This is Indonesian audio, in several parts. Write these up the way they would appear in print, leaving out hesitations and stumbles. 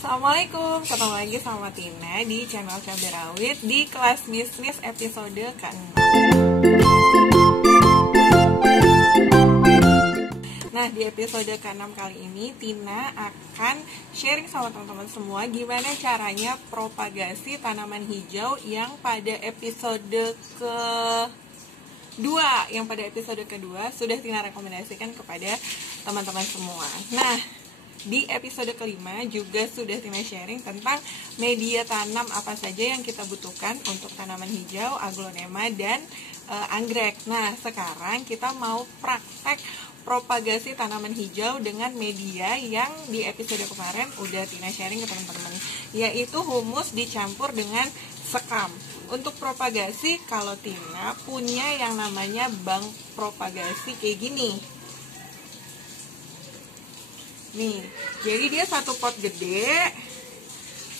Assalamualaikum, ketemu lagi sama Tina di channel Cabai Rawit di kelas bisnis episode ke-6. Nah, di episode ke-6 kali ini Tina akan sharing sama teman-teman semua gimana caranya propagasi tanaman hijau yang pada episode kedua sudah Tina rekomendasikan kepada teman-teman semua. Nah, di episode kelima juga sudah Tina sharing tentang media tanam apa saja yang kita butuhkan untuk tanaman hijau, aglonema, dan anggrek. Nah, sekarang kita mau praktek propagasi tanaman hijau dengan media yang di episode kemarin udah Tina sharing ke teman-teman, yaitu humus dicampur dengan sekam. Untuk propagasi, kalau Tina punya yang namanya bank propagasi kayak gini. Nih, jadi dia satu pot gede,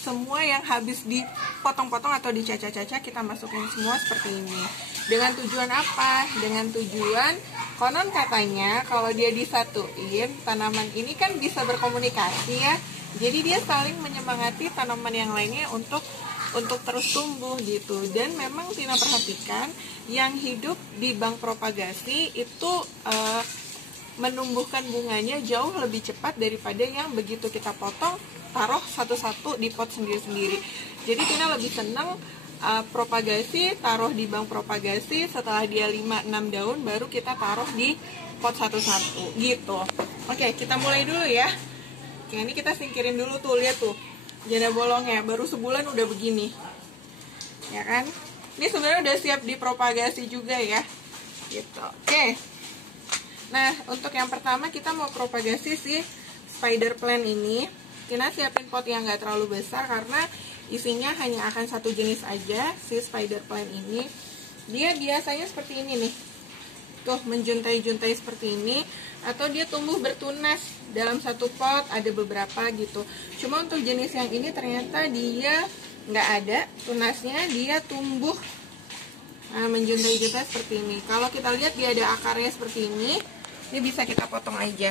semua yang habis dipotong-potong atau dicacah-cacah kita masukin semua seperti ini. Dengan tujuan apa? Dengan tujuan konon katanya kalau dia disatuin, tanaman ini kan bisa berkomunikasi ya. Jadi dia saling menyemangati tanaman yang lainnya untuk terus tumbuh gitu. Dan memang Tina perhatikan yang hidup di bank propagasi itu menumbuhkan bunganya jauh lebih cepat daripada yang begitu kita potong taruh satu-satu di pot sendiri-sendiri. Jadi Tina lebih senang propagasi taruh di bank propagasi, setelah dia 5-6 daun baru kita taruh di pot satu-satu gitu. Oke, kita mulai dulu ya. Oke, ini kita singkirin dulu tuh, lihat tuh janda bolongnya baru sebulan udah begini ya kan. Ini sebenarnya udah siap dipropagasi juga ya gitu. Oke, nah, untuk yang pertama kita mau propagasi si spider plant ini. Tina siapin pot yang gak terlalu besar karena isinya hanya akan satu jenis aja. Si spider plant ini dia biasanya seperti ini nih, tuh menjuntai-juntai seperti ini, atau dia tumbuh bertunas dalam satu pot, ada beberapa gitu. Cuma untuk jenis yang ini ternyata dia nggak ada tunasnya, dia tumbuh menjuntai-juntai seperti ini. Kalau kita lihat dia ada akarnya seperti ini, ini bisa kita potong aja.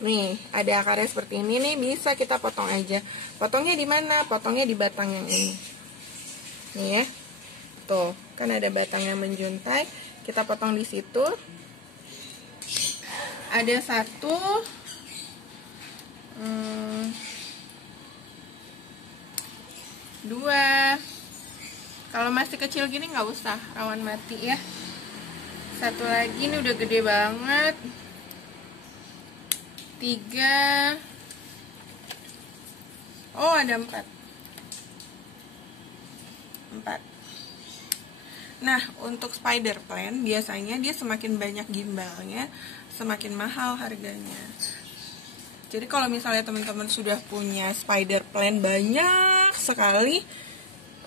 Nih, ada akarnya seperti ini nih, bisa kita potong aja. Potongnya di mana? Potongnya di batang yang ini. Nih ya. Tuh, kan ada batang yang menjuntai. Kita potong di situ. Ada satu, dua. Kalau masih kecil gini nggak usah, rawan mati ya. Satu lagi, ini udah gede banget. 3. Oh, ada 4. Nah, untuk spider plant biasanya dia semakin banyak gimbalnya, semakin mahal harganya. Jadi kalau misalnya teman-teman sudah punya spider plant banyak sekali,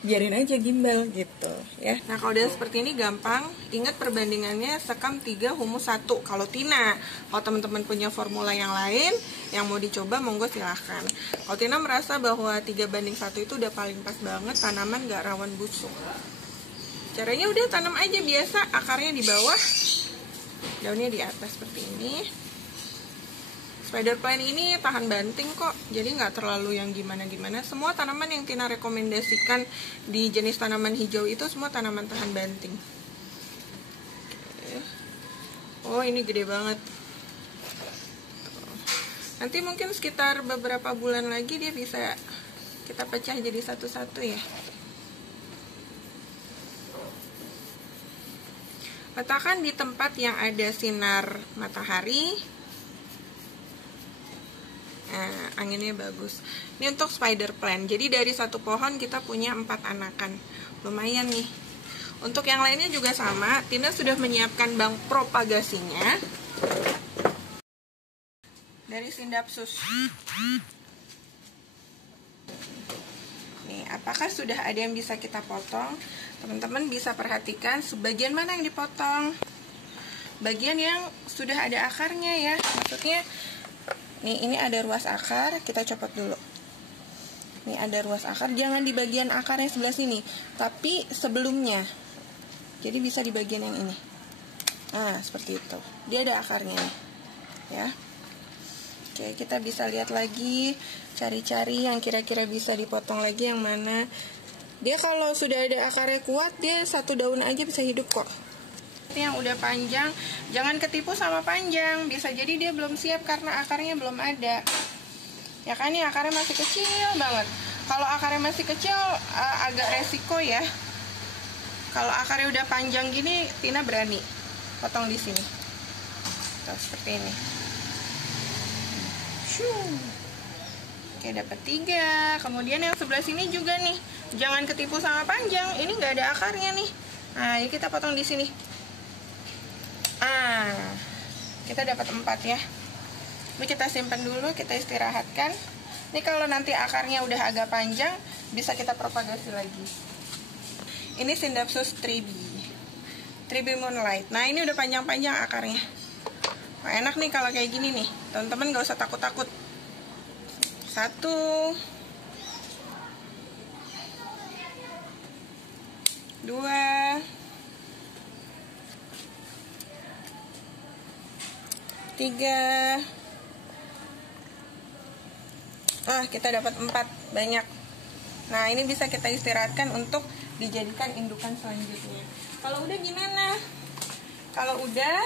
biarin aja gimbal gitu ya. Nah, kalau udah seperti ini gampang. Ingat perbandingannya sekam 3, humus 1 kalau Tina. Kalau teman-teman punya formula yang lain yang mau dicoba, monggo silahkan. Kalau Tina merasa bahwa 3:1 itu udah paling pas banget, tanaman gak rawan busuk. Caranya udah tanam aja biasa, akarnya di bawah, daunnya di atas seperti ini. Spider plant ini tahan banting kok, jadi nggak terlalu yang gimana-gimana. Semua tanaman yang Tina rekomendasikan di jenis tanaman hijau itu semua tanaman tahan banting. Oh, ini gede banget. Nanti mungkin sekitar beberapa bulan lagi dia bisa kita pecah jadi satu-satu ya. Letakkan di tempat yang ada sinar matahari. Nah, anginnya bagus. Ini untuk spider plant. Jadi dari satu pohon kita punya 4 anakan. Lumayan nih. Untuk yang lainnya juga sama. Tina sudah menyiapkan bank propagasinya dari Sindapsus. Nih, apakah sudah ada yang bisa kita potong? Teman-teman bisa perhatikan sebagian mana yang dipotong. Bagian yang sudah ada akarnya ya. Maksudnya nih, ini ada ruas akar, kita copot dulu. Nih ada ruas akar, jangan di bagian akarnya sebelah sini, tapi sebelumnya. Jadi bisa di bagian yang ini. Nah, seperti itu. Dia ada akarnya nih. Ya. Oke, kita bisa lihat lagi, cari-cari yang kira-kira bisa dipotong lagi yang mana. Dia kalau sudah ada akarnya kuat, dia satu daun aja bisa hidup kok. Yang udah panjang, jangan ketipu sama panjang. Bisa jadi dia belum siap karena akarnya belum ada. Ya kan, nih akarnya masih kecil banget. Kalau akarnya masih kecil, agak resiko ya. Kalau akarnya udah panjang gini, Tina berani potong di sini. Tuh, seperti ini. Oke, dapat 3. Kemudian yang sebelah sini juga nih, jangan ketipu sama panjang. Ini nggak ada akarnya nih. Nah, ini kita potong di sini. Kita dapat 4 ya. Ini kita simpan dulu, kita istirahatkan. Ini kalau nanti akarnya udah agak panjang, bisa kita propagasi lagi. Ini Scindapsus tribi Moonlight. Nah, ini udah panjang-panjang akarnya. Nah, enak nih kalau kayak gini nih, teman-teman gak usah takut-takut. 1, 2, 3. Kita dapat 4, banyak. Nah, ini bisa kita istirahatkan untuk dijadikan indukan selanjutnya. Kalau udah gimana? Kalau udah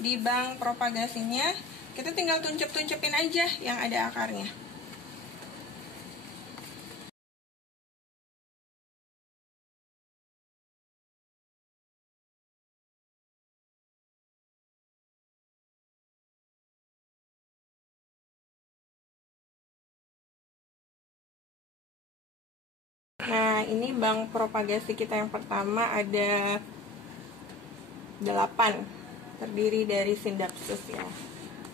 di bank propagasinya, kita tinggal tuncep-tuncepin aja yang ada akarnya. Nah, ini bank propagasi kita yang pertama ada 8, terdiri dari Scindapsus ya.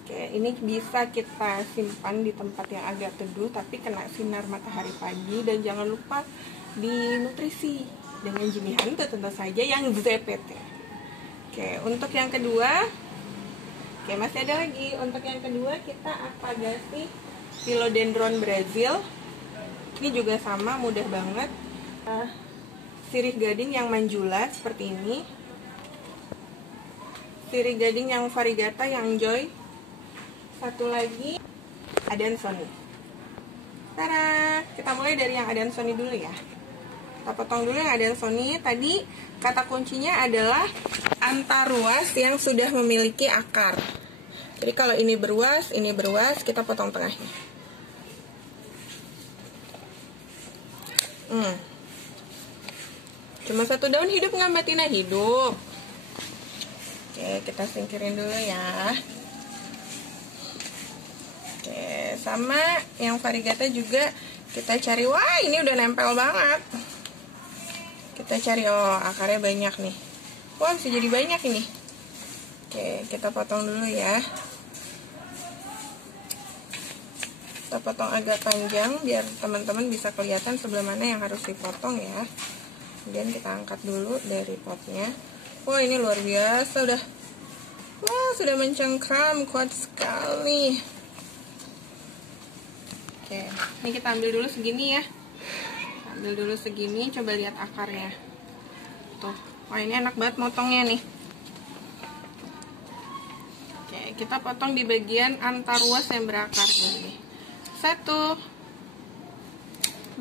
Oke, ini bisa kita simpan di tempat yang agak teduh tapi kena sinar matahari pagi, dan jangan lupa dinutrisi dengan Jimmy Hunter tentu saja yang ZPT. Oke, untuk yang kedua, masih ada lagi. Untuk yang kedua kita propagasi Philodendron Brazil. Ini juga sama, mudah banget. Sirih gading yang manjula seperti ini. Sirih gading yang variegata yang joy. Satu lagi Adansonii. Tara, kita mulai dari yang Adansonii dulu ya. Kita potong dulu yang Adansonii. Tadi kata kuncinya adalah antaruas yang sudah memiliki akar. Jadi kalau ini beruas, kita potong tengahnya. Cuma 1 daun hidup nggak Mbak Tina? Hidup. Oke, kita singkirin dulu ya. Oke, sama yang variegata juga kita cari. Wah, ini udah nempel banget. Kita cari, akarnya banyak nih. Wah, bisa jadi banyak ini. Oke, kita potong dulu ya. Kita potong agak panjang biar teman-teman bisa kelihatan sebelah mana yang harus dipotong ya. Kemudian kita angkat dulu dari potnya. Wah, ini luar biasa udah. Wah, sudah mencengkram, kuat sekali. Oke, ini kita ambil dulu segini ya. Ambil dulu segini, coba lihat akarnya. Tuh, wah ini enak banget motongnya nih. Oke, kita potong di bagian antaruas yang berakar ini. 1, 2,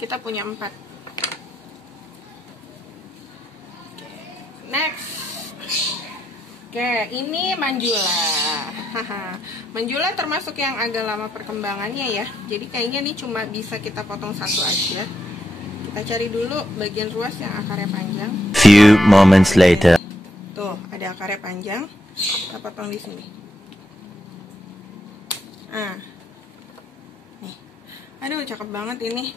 kita punya 4. Oke, next. Oke, ini manjula. Manjula termasuk yang agak lama perkembangannya ya. Jadi kayaknya nih cuma bisa kita potong 1 aja. Kita cari dulu bagian ruas yang akarnya panjang. Few moments later. Tuh, ada akarnya panjang. Kita potong di sini. Nih. Aduh, cakep banget ini.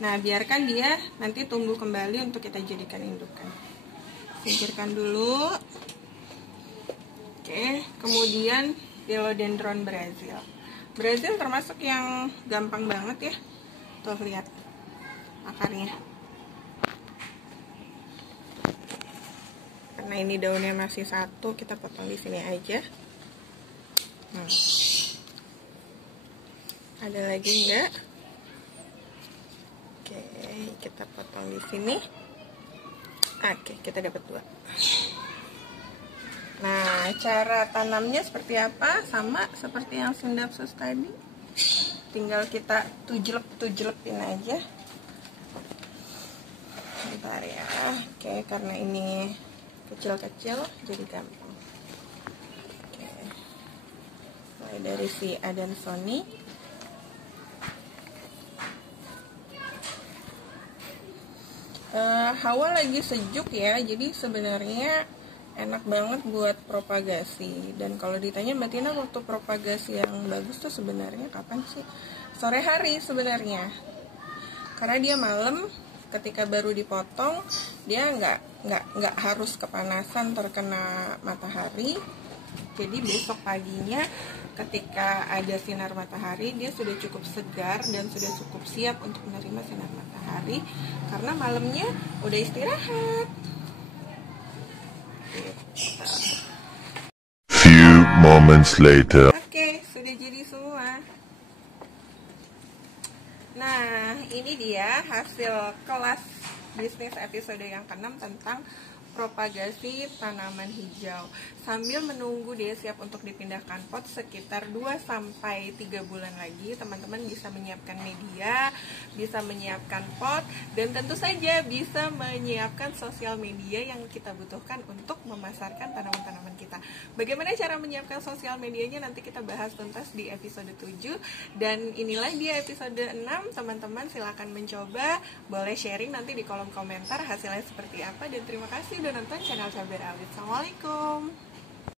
Nah, biarkan dia nanti tumbuh kembali untuk kita jadikan indukan. Singkirkan dulu. Oke, kemudian Philodendron Brazil. Brazil termasuk yang gampang banget ya. Tuh, lihat akarnya. Karena ini daunnya masih 1, kita potong di sini aja. Ada lagi enggak? Oke, kita potong di sini. Oke, kita dapat 2. Nah, cara tanamnya seperti apa? Sama seperti yang sindapsus tadi. Tinggal kita tujelep-tujelepin aja. Bentar ya. Oke, karena ini kecil-kecil jadi gampang. Oke. Mulai dari si Adansonii. Hawa lagi sejuk ya, jadi sebenarnya enak banget buat propagasi. Dan kalau ditanya Mbak Tina waktu propagasi yang bagus tuh sebenarnya kapan sih? Sore hari sebenarnya, karena dia malam ketika baru dipotong, dia nggak harus kepanasan terkena matahari. Jadi besok paginya ketika ada sinar matahari, dia sudah cukup segar dan sudah cukup siap untuk menerima sinar matahari, karena malamnya udah istirahat. Few moments later. Oke, sudah jadi semua. Nah, ini dia hasil kelas bisnis episode yang ke-6 tentang propagasi tanaman hijau. Sambil menunggu dia siap untuk dipindahkan pot sekitar 2-3 bulan lagi, teman-teman bisa menyiapkan media, bisa menyiapkan pot, dan tentu saja bisa menyiapkan sosial media yang kita butuhkan untuk memasarkan tanaman-tanaman kita. Bagaimana cara menyiapkan sosial medianya nanti kita bahas tuntas di episode 7. Dan inilah dia episode 6. Teman-teman silakan mencoba, boleh sharing nanti di kolom komentar hasilnya seperti apa, dan terima kasih udah nonton channel Cabai Rawit. Assalamualaikum.